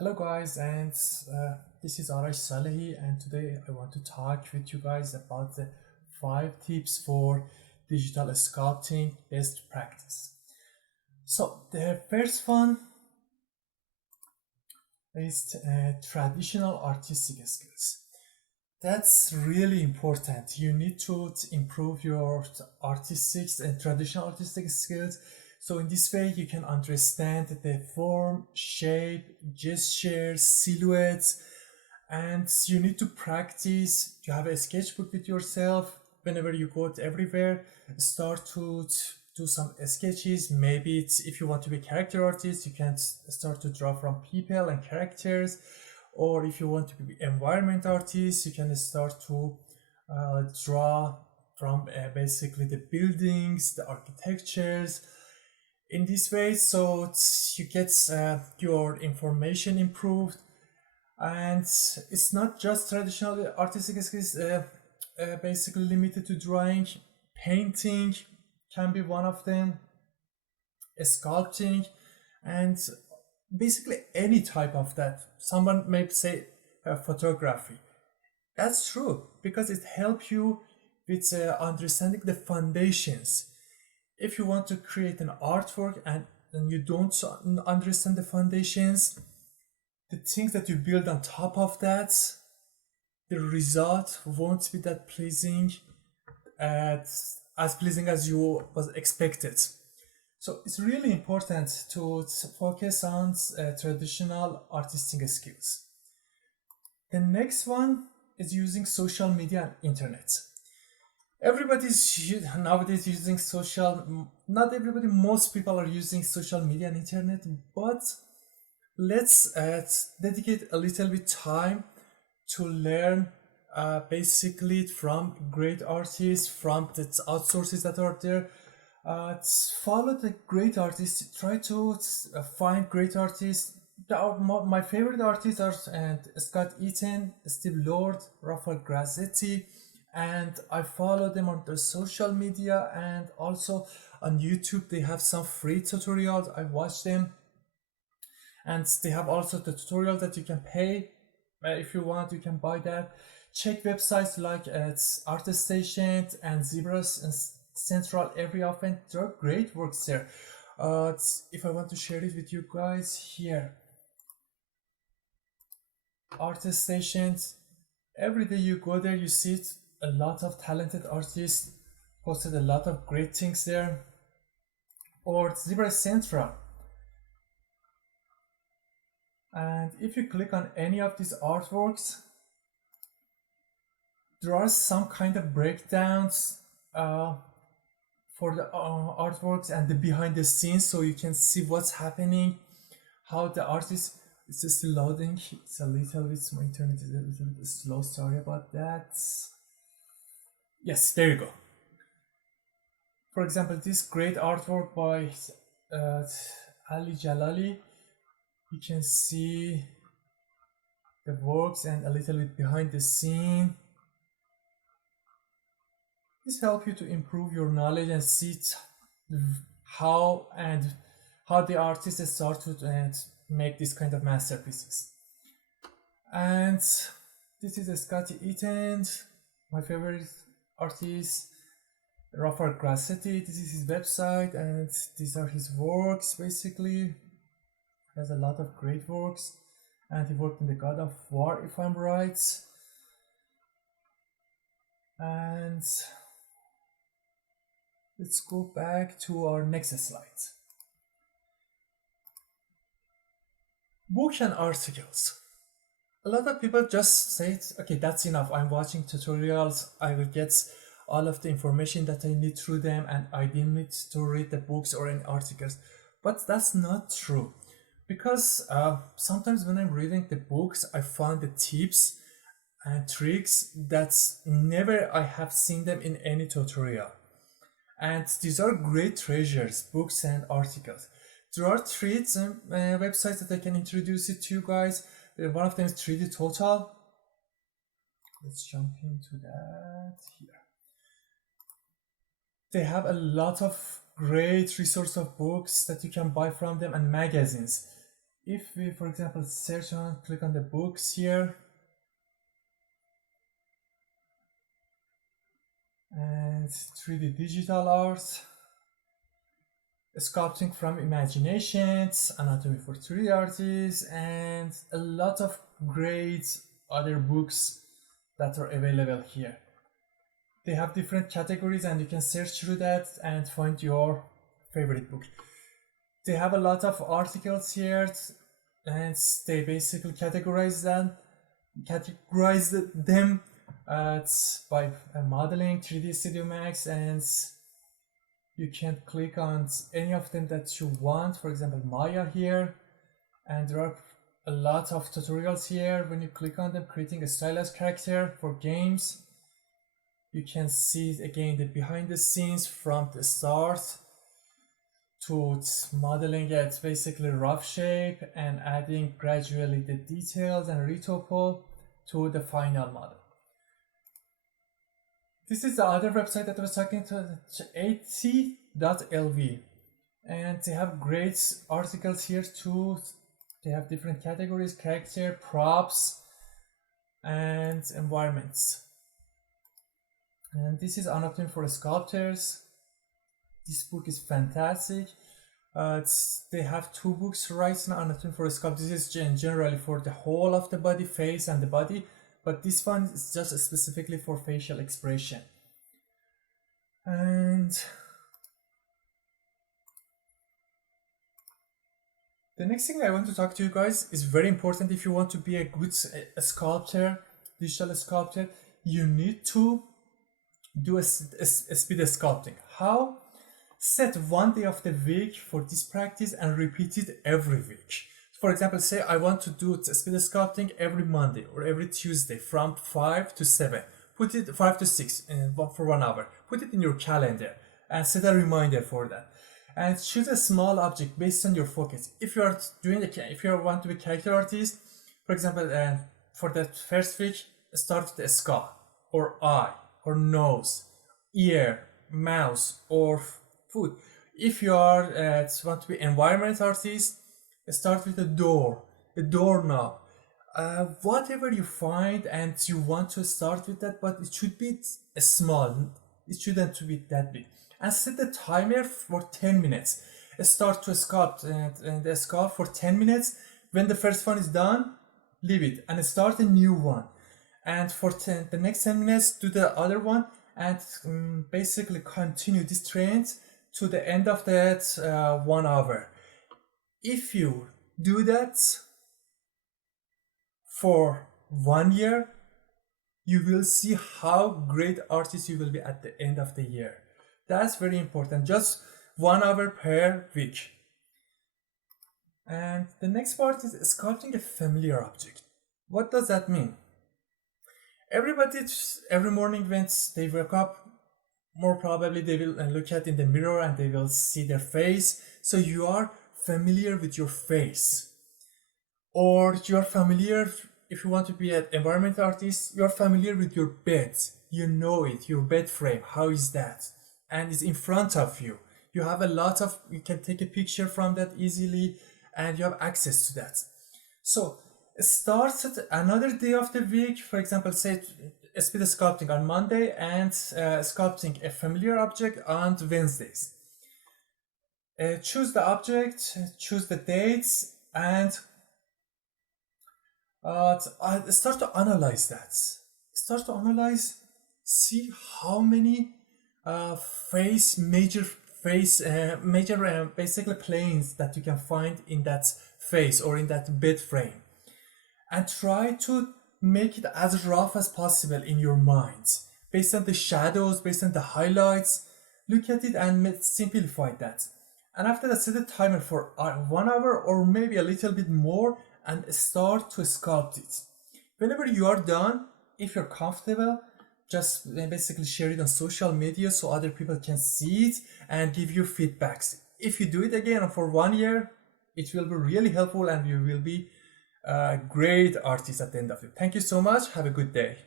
Hello guys, and this is Arash Salehi, and today I want to talk with you guys about the 5 tips for digital sculpting best practice. So the first one is traditional artistic skills. That's really important. You need to improve your artistic and traditional artistic skills. So in this way, you can understand the form, shape, gestures, silhouettes, and you need to practice. You have a sketchbook with yourself. Whenever you go everywhere, start to do some sketches. Maybe it's, if you want to be a character artist, you can start to draw from people and characters, or if you want to be environment artist, you can start to draw from basically the buildings, the architectures. In this way, so you get your information improved, and it's not just traditional artistic skills basically limited to drawing. Painting can be one of them, sculpting, and basically any type of that. Someone may say photography. That's true because it helps you with understanding the foundations. If you want to create an artwork and you don't understand the foundations, the things that you build on top of that, the result won't be that pleasing, as pleasing as you was expected. So it's really important to focus on traditional artistic skills. The next one is using social media and internet. Everybody's nowadays using not everybody, most people are using social media and internet, but let's dedicate a little bit time to learn basically from great artists, from the outsources that are there. Follow the great artists, try to find great artists. My favorite artists are Scott Eaton, Steve Lord, Rafael Grazzetti, and I follow them on their social media, and also on YouTube they have some free tutorials. I watch them, and they have also the tutorial that you can pay. If you want, you can buy that. Check websites like ArtStation and Zbrush and Central every often. There are great works there. If I want to share it with you guys here, ArtStation, every day you go there, you see a lot of talented artists posted a lot of great things there. Or Zebra Central, and if you click on any of these artworks, there are some kind of breakdowns for the artworks and the behind the scenes, so you can see what's happening, how the artist. It's just loading. It's a little bit, my internet is a little bit slow, sorry about that. Yes, there you go. For example, this great artwork by Ali Jalali, you can see the works and a little bit behind the scene. This helps you to improve your knowledge and see how the artists start to make this kind of masterpieces. And this is Scott Eaton, my favorite artist. Rafael Grazzetti, this is his website, and these are his works. Basically, he has a lot of great works, and he worked in the God of War, if I'm right. And let's go back to our next slide. Book and articles. A lot of people just say, okay, that's enough. I'm watching tutorials. I will get all of the information that I need through them, and I didn't need to read the books or any articles. But that's not true, because sometimes when I'm reading the books, I find the tips and tricks that never I have seen them in any tutorial. And these are great treasures, books and articles. There are 3 websites that I can introduce it to you guys. One of them is 3D Total. Let's jump into that here. They have a lot of great resource of books that you can buy from them, and magazines. if we, for example, click on the books here, and 3D digital art, sculpting from imaginations, anatomy for 3D artists, and a lot of great other books that are available here. They have different categories and you can search through that and find your favorite book. They have a lot of articles here and they basically categorize them by modeling, 3D Studio Max, and you can click on any of them that you want. For example, Maya here, and there are a lot of tutorials here. When you click on them, creating a stylized character for games, you can see again the behind the scenes from the start to modeling it basically rough shape and adding gradually the details and retopo to the final model. This is the other website that I was talking to, AT.lv, and they have great articles here too. They have different categories: character, props, and environments. And this is Anatomy for Sculptors. This book is fantastic. They have 2 books right now. Anatomy for Sculptors. This is generally for the whole of the body, face and the body, but this one is just specifically for facial expression. And the next thing I want to talk to you guys is very important. If you want to be a good sculptor, digital sculptor, you need to do a speed sculpting. How? Set 1 day of the week for this practice and repeat it every week. For example, say I want to do speed sculpting every Monday or every Tuesday from 5 to 7. Put it 5 to 6 for 1 hour. Put it in your calendar and set a reminder for that. And choose a small object based on your focus. If you are if you want to be a character artist, for example, for that first week, start with a skull or eye or nose, ear, mouth, or foot. If you are want to be environment artist, start with a doorknob, whatever you find, and you want to start with that, but it should be small. It shouldn't be that big. And set the timer for 10 minutes. Start to sculpt and sculpt for 10 minutes. When the first one is done, leave it and start a new one. And for the next 10 minutes, do the other one, and basically continue this trend to the end of that 1 hour. If you do that for 1 year, you will see how great artist you will be at the end of the year. That's very important. Just 1 hour per week. And the next part is sculpting a familiar object. What does that mean? Everybody, every morning when they wake up, more probably they will look at in the mirror and they will see their face. So you are familiar with your face. Or you are familiar, if you want to be an environment artist, you are familiar with your bed. You know it, your bed frame, how is that? And it's in front of you. You have a lot of, you can take a picture from that easily and you have access to that. So start at another day of the week. For example, say speed sculpting on Monday and sculpting a familiar object on Wednesdays. Choose the object, choose the dates, and start to analyze that. Start to analyze, see how many major basically planes that you can find in that face or in that bed frame, and try to make it as rough as possible in your mind based on the shadows, based on the highlights. Look at it and simplify that, and after that set a timer for 1 hour or maybe a little bit more and start to sculpt it. Whenever you are done, if you're comfortable, just basically share it on social media so other people can see it and give you feedbacks. If you do it again for 1 year, it will be really helpful and you will be a great artist at the end of it. Thank you so much. Have a good day.